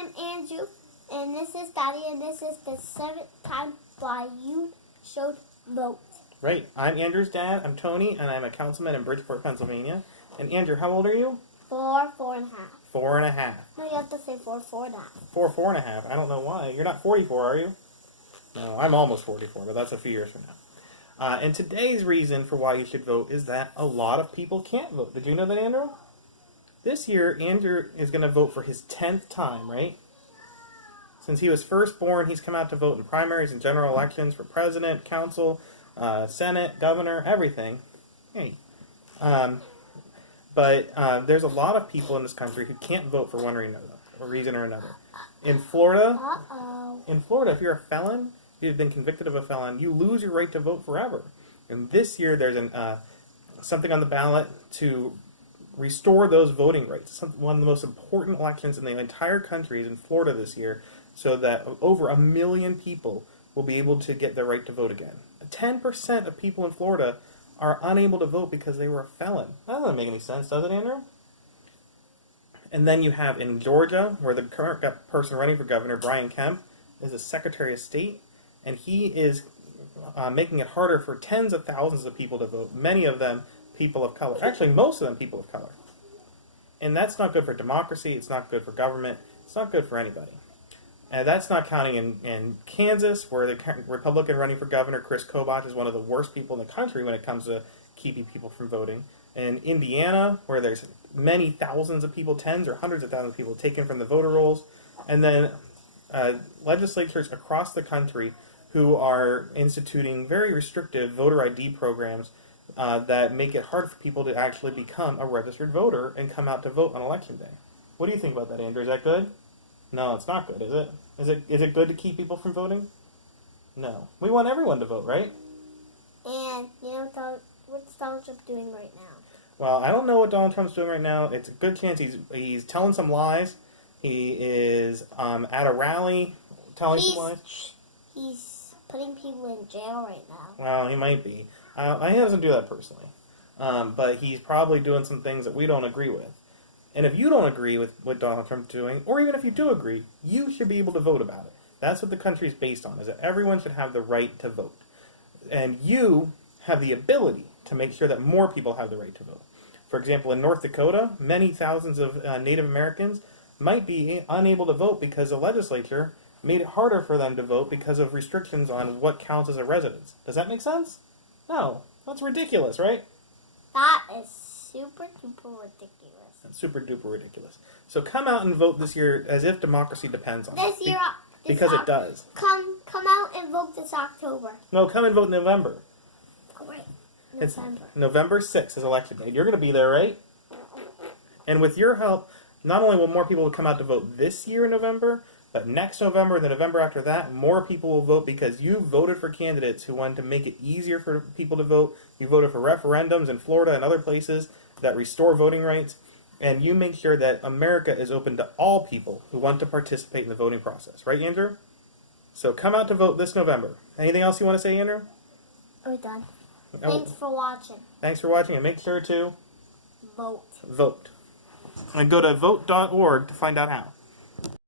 I'm Andrew, and this is Daddy, and this is the 7th time why you should vote. Right. I'm Andrew's dad. I'm Tony, and I'm a councilman in Bridgeport, Pennsylvania. And Andrew, how old are you? 4.5. 4.5. No, you have to say 4.5. 4.5. I don't know why. You're not 44, are you? No, I'm almost 44, but that's a few years from now. And today's reason for why you should vote is that a lot of people can't vote. Did you know that, Andrew? This year, Andrew is going to vote for his 10th time, right? Since he was first born, he's come out to vote in primaries and general elections for president, council, Senate, governor, everything. Hey. But there's a lot of people in this country who can't vote for one reason or another. In Florida, if you're a felon, you've been convicted of a felon, you lose your right to vote forever. And this year, there's something on the ballot to restore those voting rights. One of the most important elections in the entire country is in Florida this year, so that over 1 million people will be able to get their right to vote again. 10% of people in Florida are unable to vote because they were a felon. That doesn't make any sense, does it, Andrew? And then you have in Georgia, where the current person running for governor, Brian Kemp, is a Secretary of State, and he is making it harder for tens of thousands of people to vote, many of them people of color. Actually, most of them people of color. And that's not good for democracy, it's not good for government, it's not good for anybody. And that's not counting in Kansas, where the Republican running for governor, Chris Kobach, is one of the worst people in the country when it comes to keeping people from voting. In Indiana, where there's many thousands of people, tens or hundreds of thousands of people taken from the voter rolls. And then legislatures across the country who are instituting very restrictive voter ID programs that make it hard for people to actually become a registered voter and come out to vote on Election Day. What do you think about that, Andrew? Is that good? No, it's not good, is it? Is it good to keep people from voting? No. We want everyone to vote, right? And you know what's Donald Trump doing right now? Well, I don't know what Donald Trump's doing right now. It's a good chance he's telling some lies. He is at a rally telling some lies. He's putting people in jail right now. Well, he might be. He doesn't do that personally. But he's probably doing some things that we don't agree with. And if you don't agree with what Donald Trump's doing, or even if you do agree, you should be able to vote about it. That's what the country is based on, is that everyone should have the right to vote. And you have the ability to make sure that more people have the right to vote. For example, in North Dakota, many thousands of Native Americans might be unable to vote because the legislature made it harder for them to vote because of restrictions on what counts as a residence. Does that make sense? No. That's ridiculous, right? That is super duper ridiculous. That's super duper ridiculous. So come out and vote this year as if democracy depends on it. Because it does. Come out and vote this October. No, come and vote in November. Great. November. November 6th is Election Day. You're going to be there, right? And with your help, not only will more people come out to vote this year in November, but next November and the November after that, more people will vote because you voted for candidates who wanted to make it easier for people to vote. You voted for referendums in Florida and other places that restore voting rights. And you make sure that America is open to all people who want to participate in the voting process. Right, Andrew? So come out to vote this November. Anything else you want to say, Andrew? We're done. Thanks for watching. Thanks for watching, and make sure to vote. Vote. And go to vote.org to find out how.